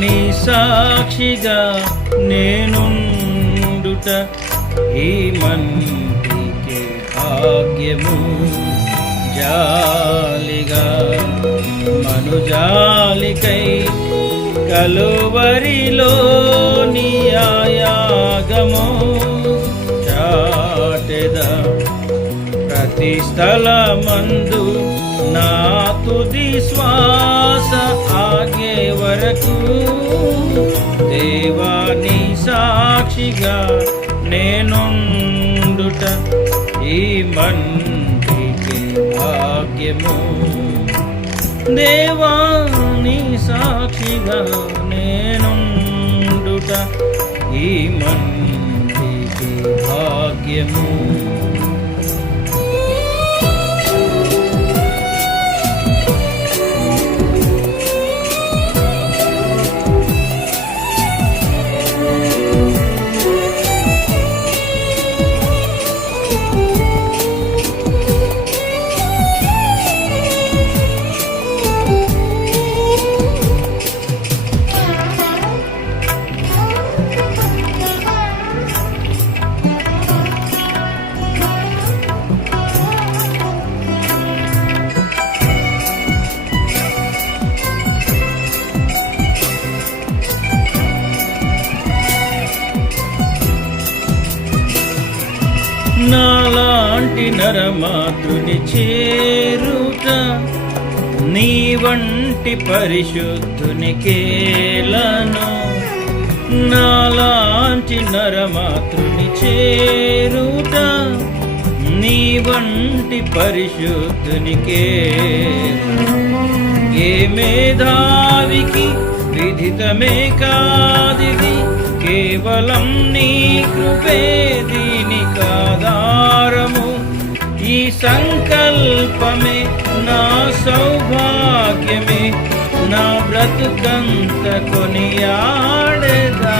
నీ సాక్షిగా నేనుండుట ఈ మంటికి భాగ్యము. జాలిగా మనుజాలికై కలువరిలో నీ యాగము చాటెదా. ప్రతి స్థలమందు నా తుది శ్వాస ఆగే వరకు దేవా నీ సాక్షిగా నేనుండుట ఈ మంటికి భాగ్యము. దేవా నీ సాక్షిగా నేనుండుట ఈ మంటికి భాగ్యము. నాలాంటి నరమాతృని చేరుట నీ వంటి పరిశుద్ధుని కేలను. నాలాంటి నరమాతృని చేరుట నీ వంటి పరిశుద్ధుని కేలను. ఏ మేధావికి విదితమే కాదిది, కేవలం నీ కృపే దీనికాధారము. ఈ సంకల్పమే నా సౌభాగ్యమే, నా బ్రతుకంత కొనియాడెదా.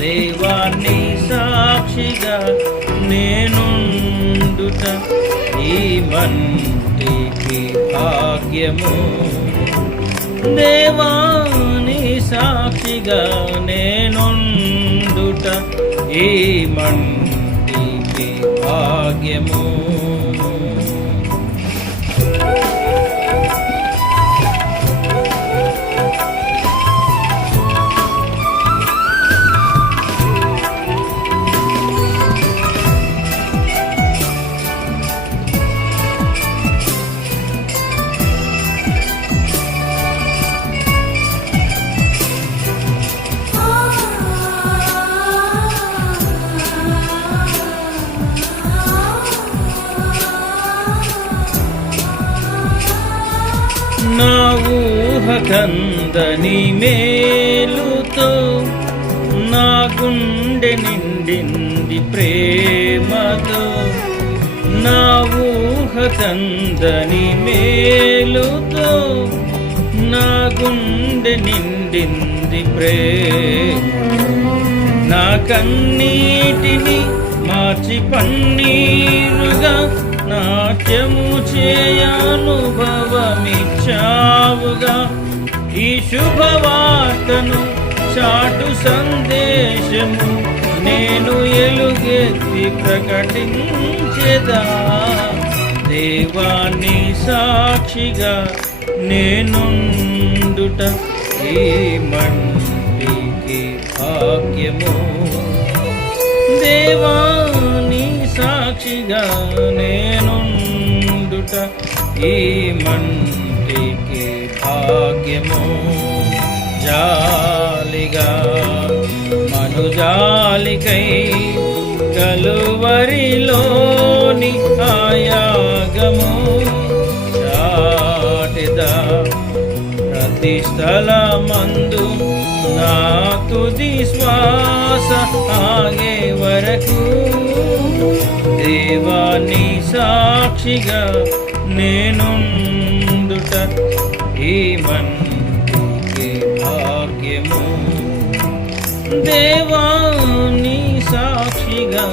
దేవా నీ సాక్షిగా నేనుండుట ఈ మంటికి భాగ్యము. దేవా నీ సాక్షిగా నేనుండుట ఈ మంటికి భాగ్యము. నా ఊహకందని మేలుతో నా గుండె నిండింది ప్రేమతో. నా ఊహకందని మేలుతో నా గుండె నిండింది ప్రేమ. నా కన్నీటిని మార్చి పన్నీరుగా నాట్యము చేయనుభవమిచ్చావుగా. ఈ శుభవార్తను చాటు సందేశము నేను ఎలుగెత్తి ప్రకటించెదా. దేవా నీ సాక్షిగా నేనుండుట ఈ మంటికి భాగ్యము. దేవా నీ సాక్షిగా నేనుండుట ఈ మంటికి భాగ్యము. జాలిగా మనుజాలికై కలువరిలోని యాగము చాటెదా. ప్రతి స్థలమందు నా తుది శ్వాస ఆగే వరకు దేవా నీ సాక్షిగా నేనుండుట ఈ మంటికి భాగ్యము. దేవా నీ సాక్షిగా